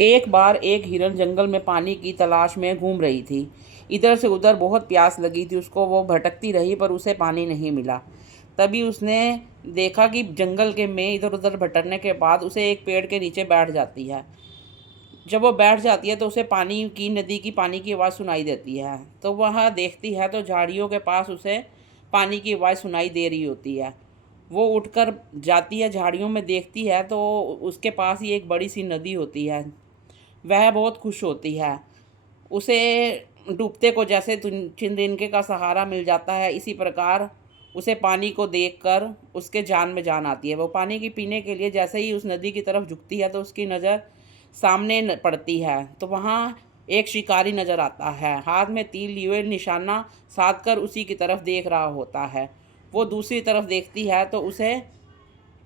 एक बार एक हिरन जंगल में पानी की तलाश में घूम रही थी। इधर से उधर बहुत प्यास लगी थी उसको, वो भटकती रही पर उसे पानी नहीं मिला। तभी उसने देखा कि जंगल के में इधर उधर भटकने के बाद उसे एक पेड़ के नीचे बैठ जाती है। जब वो बैठ जाती है तो उसे पानी की, नदी की पानी की आवाज़ सुनाई देती है। तो वह देखती है तो झाड़ियों के पास उसे पानी की आवाज़ सुनाई दे रही होती है। वो उठकर जाती है, झाड़ियों में देखती है तो उसके पास ही एक बड़ी सी नदी होती है। वह बहुत खुश होती है। उसे डूबते को जैसे चिंदिनके का सहारा मिल जाता है, इसी प्रकार उसे पानी को देखकर उसके जान में जान आती है। वो पानी की पीने के लिए जैसे ही उस नदी की तरफ झुकती है तो उसकी नज़र सामने पड़ती है। तो वहाँ एक शिकारी नज़र आता है, हाथ में तीर लिए हुए निशाना साध कर उसी की तरफ देख रहा होता है। वो दूसरी तरफ देखती है तो उसे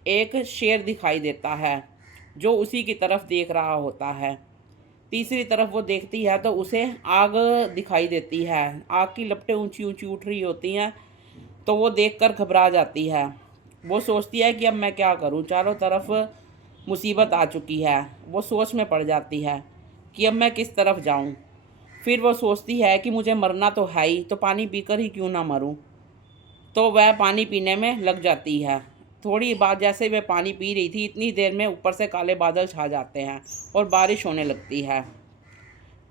एक शेर दिखाई देता है जो उसी की तरफ देख रहा होता है। तीसरी तरफ वो देखती है तो उसे आग दिखाई देती है, आग की लपटें ऊंची ऊंची उठ रही होती हैं। तो वो देखकर घबरा जाती है। वो सोचती है कि अब मैं क्या करूं, चारों तरफ मुसीबत आ चुकी है। वो सोच में पड़ जाती है कि अब मैं किस तरफ जाऊं। फिर वो सोचती है कि मुझे मरना तो है ही, तो पानी पीकर ही क्यों ना मरूं। तो वह पानी पीने में लग जाती है। थोड़ी बाद जैसे वह पानी पी रही थी, इतनी देर में ऊपर से काले बादल छा जाते हैं और बारिश होने लगती है।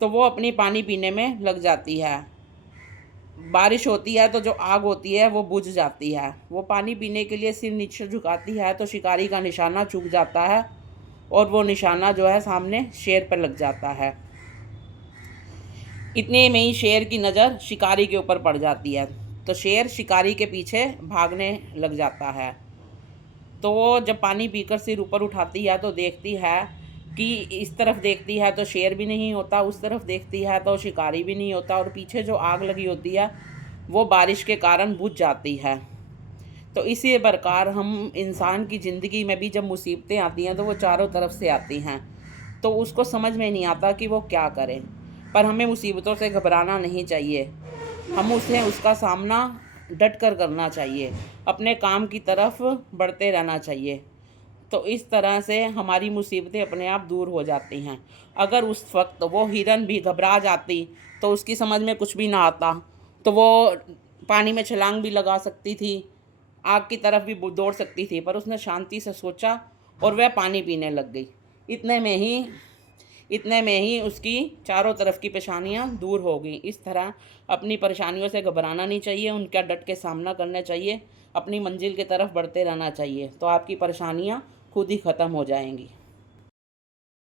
तो वो अपनी पानी पीने में लग जाती है। बारिश होती है तो जो आग होती है वो बुझ जाती है। वो पानी पीने के लिए सिर नीचे झुकाती है तो शिकारी का निशाना चूक जाता है और वो निशाना जो है सामने शेर पर लग जाता है। इतने में ही शेर की नज़र शिकारी के ऊपर पड़ जाती है। तो शेर शिकारी के पीछे भागने लग जाता है। तो वो जब पानी पीकर सिर ऊपर उठाती है तो देखती है कि इस तरफ देखती है तो शेर भी नहीं होता, उस तरफ देखती है तो शिकारी भी नहीं होता, और पीछे जो आग लगी होती है वो बारिश के कारण बुझ जाती है। तो इसी प्रकार हम इंसान की ज़िंदगी में भी जब मुसीबतें आती हैं तो वो चारों तरफ से आती हैं, तो उसको समझ में नहीं आता कि वो क्या करे। पर हमें मुसीबतों से घबराना नहीं चाहिए, हम उसे उसका सामना डट कर करना चाहिए, अपने काम की तरफ बढ़ते रहना चाहिए। तो इस तरह से हमारी मुसीबतें अपने आप दूर हो जाती हैं। अगर उस वक्त वो हिरन भी घबरा जाती तो उसकी समझ में कुछ भी ना आता, तो वो पानी में छलांग भी लगा सकती थी, आग की तरफ भी दौड़ सकती थी, पर उसने शांति से सोचा और वह पानी पीने लग गई। इतने में ही इतने में ही उसकी चारों तरफ की परेशानियां दूर हो गई। इस तरह अपनी परेशानियों से घबराना नहीं चाहिए, उनका डट के सामना करना चाहिए, अपनी मंजिल की तरफ बढ़ते रहना चाहिए, तो आपकी परेशानियां खुद ही ख़त्म हो जाएंगी।